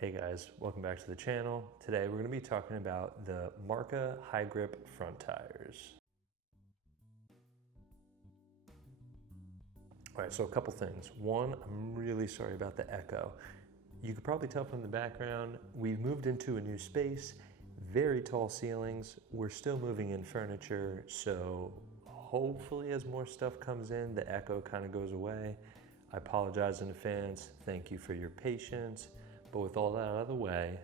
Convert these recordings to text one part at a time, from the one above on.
Hey guys, welcome back to the channel. Today we're going to be talking about the Marka High Grip front tires. All right, so a couple things. One, I'm really sorry about the echo. You could probably tell from the background, we've moved into a new space, very tall ceilings. We're still moving in furniture, so hopefully as more stuff comes in, the echo kind of goes away. I apologize in advance. Thank you for your patience. But with all that out of the way,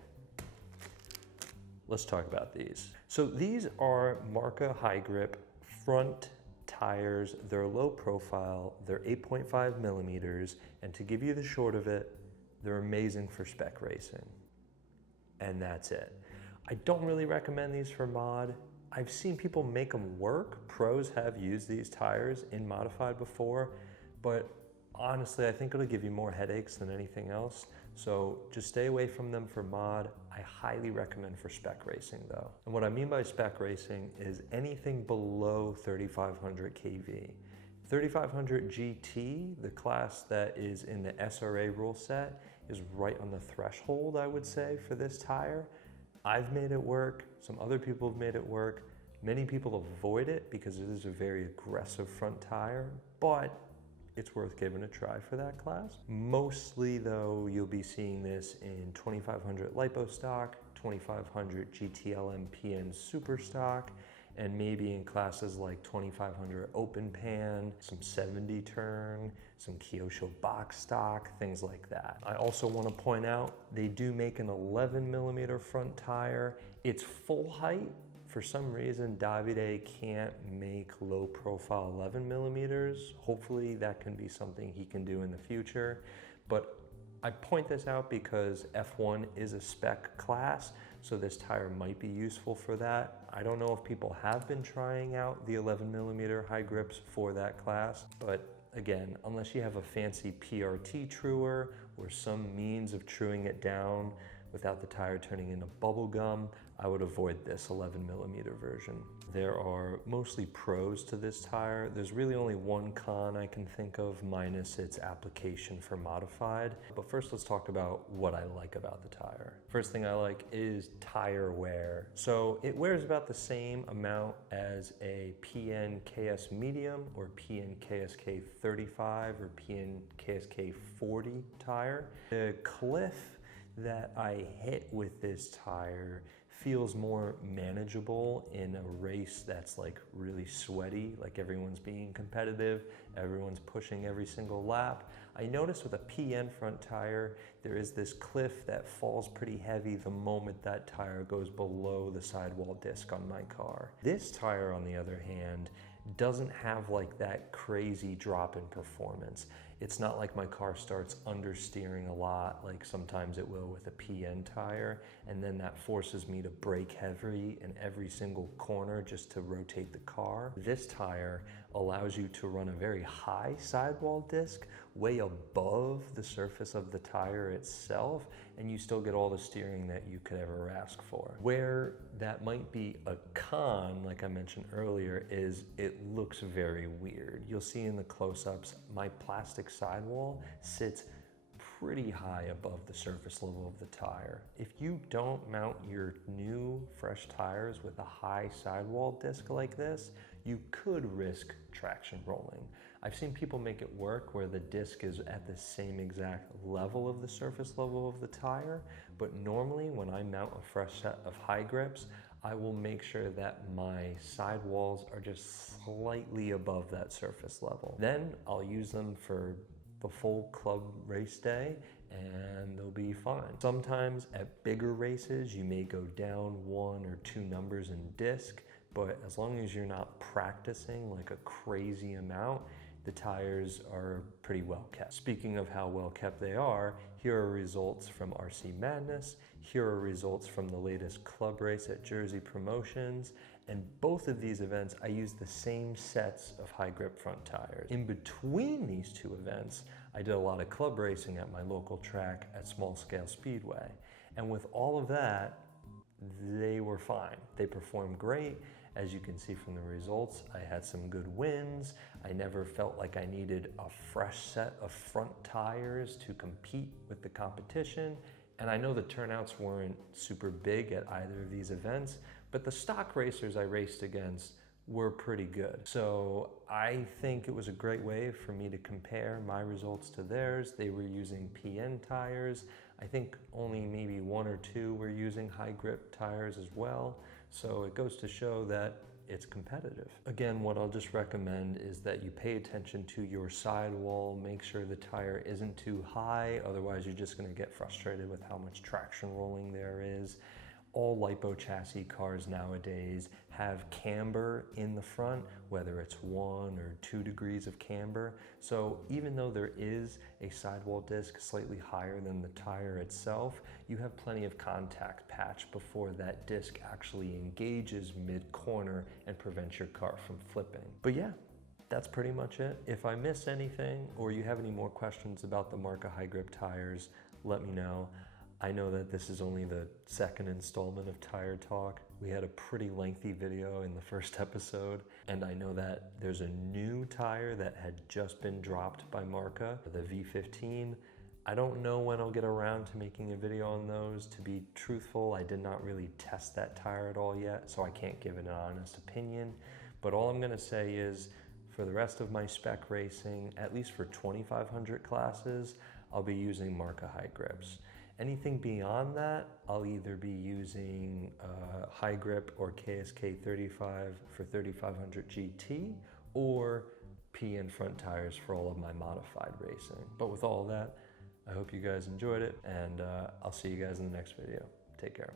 let's talk about these. So these are Marka High Grip front tires. They're low profile, they're 8.5 millimeters, and to give you the short of it, they're amazing for spec racing. And that's it. I don't really recommend these for mod. I've seen people make them work. Pros have used these tires in modified before, but honestly, I think it'll give you more headaches than anything else. So just stay away from them for mod. I highly recommend for spec racing though. And what I mean by spec racing is anything below 3,500 kV. 3,500 GT, the class that is in the SRA rule set, is right on the threshold, I would say, for this tire. I've made it work. Some other people have made it work. Many people avoid it because it is a very aggressive front tire, but it's worth giving a try for that class. Mostly though, you'll be seeing this in 2500 lipo stock, 2500 GTLM PN super stock, and maybe in classes like 2500 open pan, some 70 turn, some Kyosho box stock, things like that. I also want to point out, they do make an 11 millimeter front tire. It's full height. For some reason, Davide can't make low profile 11 millimeters. Hopefully that can be something he can do in the future. But I point this out because F1 is a spec class, so this tire might be useful for that. I don't know if people have been trying out the 11 millimeter high grips for that class, but again, unless you have a fancy PRT truer or some means of truing it down without the tire turning into bubble gum, I would avoid this 11 millimeter version. There are mostly pros to this tire. There's really only one con I can think of, minus its application for modified. But first let's talk about what I like about the tire. First thing I like is tire wear. So it wears about the same amount as a PN KS medium or PN KSK 35 or PN KSK 40 tire. The cliff that I hit with this tire feels more manageable in a race that's like really sweaty, like everyone's being competitive, everyone's pushing every single lap. I noticed with a PN front tire, there is this cliff that falls pretty heavy the moment that tire goes below the sidewall disc on my car. This tire, on the other hand, doesn't have like that crazy drop in performance. It's not like my car starts understeering a lot like sometimes it will with a PN tire, and then that forces me to brake heavy in every single corner just to rotate the car. This tire allows you to run a very high sidewall disc way above the surface of the tire itself, and you still get all the steering that you could ever ask for. Where that might be a con, like I mentioned earlier, is it looks very weird. You'll see in the close-ups, my plastic sidewall sits pretty high above the surface level of the tire. If you don't mount your new fresh tires with a high sidewall disc like this, you could risk traction rolling. I've seen people make it work where the disc is at the same exact level of the surface level of the tire, but normally when I mount a fresh set of high grips, I will make sure that my sidewalls are just slightly above that surface level. Then I'll use them for the full club race day and they'll be fine. Sometimes at bigger races, you may go down 1 or 2 numbers in disc, but as long as you're not practicing like a crazy amount, the tires are pretty well kept. Speaking of how well kept they are, here are results from RC Madness. Here are results from the latest club race at Jersey Promotions. And both of these events, I used the same sets of high grip front tires. In between these two events, I did a lot of club racing at my local track at Small Scale Speedway. And with all of that, they were fine. They performed great. As you can see from the results, I had some good wins. I never felt like I needed a fresh set of front tires to compete with the competition. And I know the turnouts weren't super big at either of these events, but the stock racers I raced against were pretty good. So I think it was a great way for me to compare my results to theirs. They were using PN tires. I think only maybe one or two were using high grip tires as well. So it goes to show that it's competitive. Again, what I'll just recommend is that you pay attention to your sidewall, make sure the tire isn't too high, otherwise you're just gonna get frustrated with how much traction rolling there is. All lipo chassis cars nowadays have camber in the front, whether it's 1 or 2 degrees of camber. So even though there is a sidewall disc slightly higher than the tire itself, you have plenty of contact patch before that disc actually engages mid-corner and prevents your car from flipping. But yeah, that's pretty much it. If I miss anything or you have any more questions about the Marka High Grip tires, let me know. I know that this is only the second installment of Tire Talk. We had a pretty lengthy video in the first episode, and I know that there's a new tire that had just been dropped by Marka, the V15. I don't know when I'll get around to making a video on those. To be truthful, I did not really test that tire at all yet, so I can't give an honest opinion. But all I'm gonna say is, for the rest of my spec racing, at least for 2500 classes, I'll be using Marka High Grips. Anything beyond that, I'll either be using High Grip or KSK 35 for 3500 GT or PN front tires for all of my modified racing. But with all that, I hope you guys enjoyed it, and I'll see you guys in the next video. Take care.